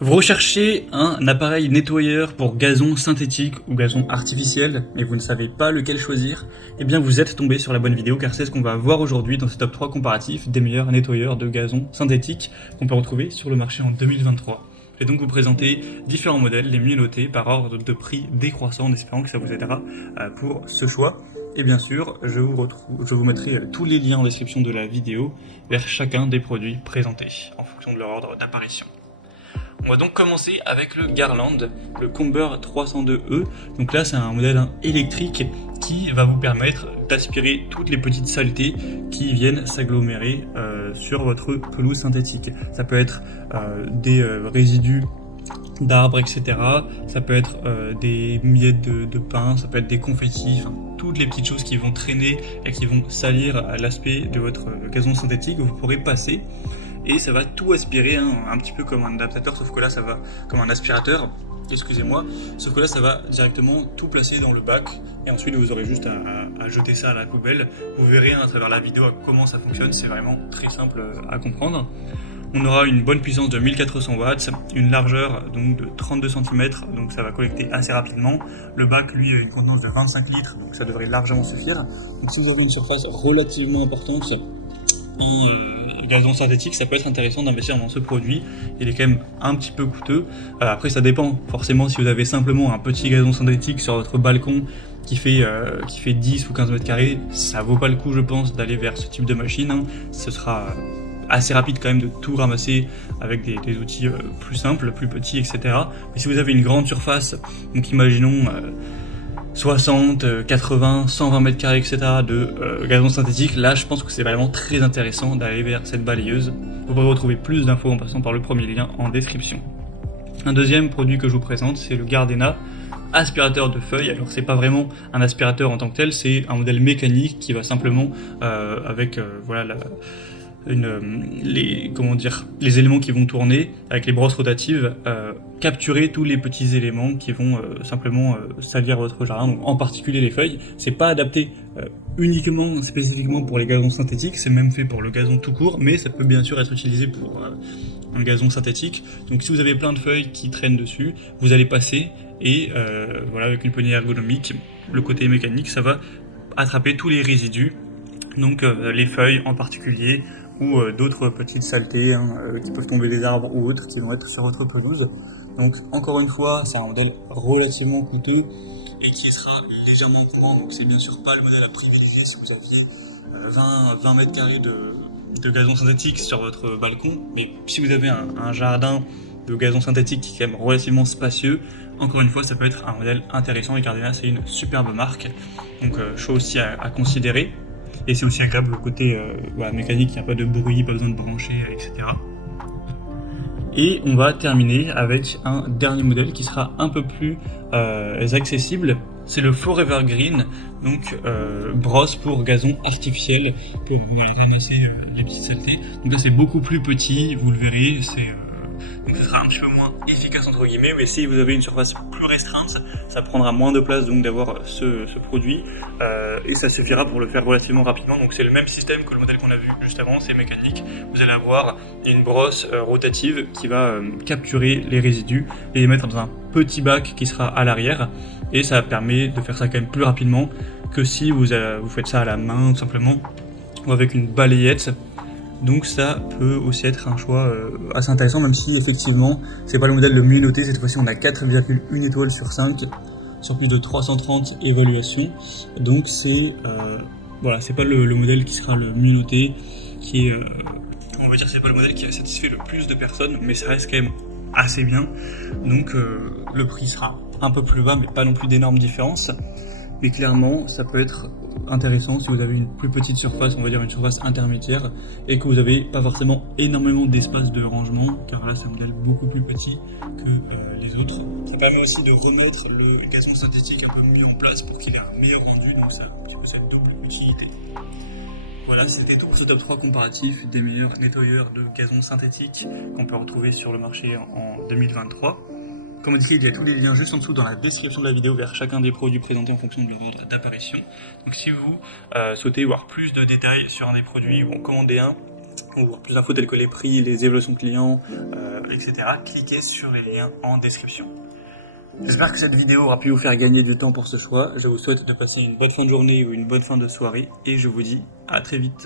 Vous recherchez un appareil nettoyeur pour gazon synthétique ou gazon artificiel, mais vous ne savez pas lequel choisir? Eh bien vous êtes tombé sur la bonne vidéo car c'est ce qu'on va voir aujourd'hui dans ce top 3 comparatif des meilleurs nettoyeurs de gazon synthétique qu'on peut retrouver sur le marché en 2023. Je vais donc vous présenter différents modèles, les mieux notés par ordre de prix décroissant, en espérant que ça vous aidera pour ce choix. Et bien sûr, je vous mettrai tous les liens en description de la vidéo vers chacun des produits présentés, en fonction de leur ordre d'apparition. On va donc commencer avec le Garland, le Comber 302E. Donc là, c'est un modèle électrique qui va vous permettre d'aspirer toutes les petites saletés qui viennent s'agglomérer sur votre pelouse synthétique. Ça peut être des résidus d'arbres, etc. Ça peut être des miettes de pain, ça peut être des confettis, enfin, toutes les petites choses qui vont traîner et qui vont salir l'aspect de votre gazon synthétique, vous pourrez passer. Et ça va tout aspirer, hein, un petit peu comme un adaptateur, sauf que là ça va comme un aspirateur, excusez-moi, sauf que là ça va directement tout placer dans le bac, et ensuite vous aurez juste à jeter ça à la poubelle. Vous verrez à travers la vidéo comment ça fonctionne, c'est vraiment très simple à comprendre. On aura une bonne puissance de 1400 watts, une largeur donc de 32 cm, donc ça va collecter assez rapidement. Le bac lui a une contenance de 25 litres, donc ça devrait largement suffire. Donc si vous avez une surface relativement importante, et gazon synthétique, ça peut être intéressant d'investir dans ce produit. Il est quand même un petit peu coûteux. Après ça dépend, forcément si vous avez simplement un petit gazon synthétique sur votre balcon qui fait 10 ou 15 mètres carrés, ça vaut pas le coup je pense d'aller vers ce type de machine, hein. Ce sera assez rapide quand même de tout ramasser avec des outils plus simples, plus petits, etc. Mais si vous avez une grande surface, donc imaginons 60, 80, 120 mètres carrés, etc. de gazon synthétique, là je pense que c'est vraiment très intéressant d'aller vers cette balayeuse. Vous pourrez retrouver plus d'infos en passant par le premier lien en description. Un deuxième produit que je vous présente, c'est le Gardena aspirateur de feuilles. Alors c'est pas vraiment un aspirateur en tant que tel, c'est un modèle mécanique qui va simplement avec voilà les éléments qui vont tourner avec les brosses rotatives, capturer tous les petits éléments qui vont simplement salir votre jardin, donc en particulier les feuilles. C'est pas adapté uniquement, spécifiquement pour les gazons synthétiques, c'est même fait pour le gazon tout court, mais ça peut bien sûr être utilisé pour un gazon synthétique. Donc si vous avez plein de feuilles qui traînent dessus, vous allez passer et voilà, avec une poignée ergonomique, le côté mécanique, ça va attraper tous les résidus, donc les feuilles en particulier, ou d'autres petites saletés qui peuvent tomber des arbres ou autres qui vont être sur votre pelouse. Donc encore une fois, c'est un modèle relativement coûteux et qui sera légèrement courant, donc c'est bien sûr pas le modèle à privilégier si vous aviez 20 mètres carrés de gazon synthétique sur votre balcon. Mais si vous avez un jardin de gazon synthétique qui est quand même relativement spacieux, encore une fois ça peut être un modèle intéressant, et Gardena c'est une superbe marque, donc chose aussi à considérer. Et c'est aussi agréable le côté voilà, mécanique, il n'y a pas de bruit, pas besoin de brancher, etc. Et on va terminer avec un dernier modèle qui sera un peu plus accessible. C'est le Forever Green, donc brosse pour gazon artificiel, pour ramasser les petites saletés. Donc là c'est beaucoup plus petit, vous le verrez, donc ça sera un petit peu moins efficace entre guillemets, mais si vous avez une surface plus restreinte, ça prendra moins de place donc d'avoir ce produit, et ça suffira pour le faire relativement rapidement. Donc c'est le même système que le modèle qu'on a vu juste avant, c'est mécanique. Vous allez avoir une brosse rotative qui va capturer les résidus et les mettre dans un petit bac qui sera à l'arrière, et ça permet de faire ça quand même plus rapidement que si vous faites ça à la main tout simplement, ou avec une balayette. Donc ça peut aussi être un choix assez intéressant, même si effectivement c'est pas le modèle le mieux noté. Cette fois-ci on a 4,1 étoiles sur 5 sur plus de 330 évaluations. Donc c'est voilà, c'est pas le modèle qui sera le mieux noté, qui est on va dire c'est pas le modèle qui a satisfait le plus de personnes, mais ça reste quand même assez bien. Donc le prix sera un peu plus bas, mais pas non plus d'énormes différences. Mais clairement, ça peut être intéressant si vous avez une plus petite surface, on va dire une surface intermédiaire, et que vous n'avez pas forcément énormément d'espace de rangement, car là c'est un modèle beaucoup plus petit que les autres. Ça permet aussi de remettre le gazon synthétique un peu mieux en place pour qu'il ait un meilleur rendu, donc ça a un petit peu cette double utilité. Voilà, c'était tout pour ce top 3 comparatif des meilleurs nettoyeurs de gazon synthétique qu'on peut retrouver sur le marché en 2023. Comme indiqué, il y a tous les liens juste en dessous dans la description de la vidéo vers chacun des produits présentés en fonction de leur ordre d'apparition. Donc si vous souhaitez voir plus de détails sur un des produits ou en commander un, Pour voir plus d'infos telles que les prix, les évaluations clients, etc., cliquez sur les liens en description. J'espère que cette vidéo aura pu vous faire gagner du temps pour ce choix. Je vous souhaite de passer une bonne fin de journée ou une bonne fin de soirée et je vous dis à très vite.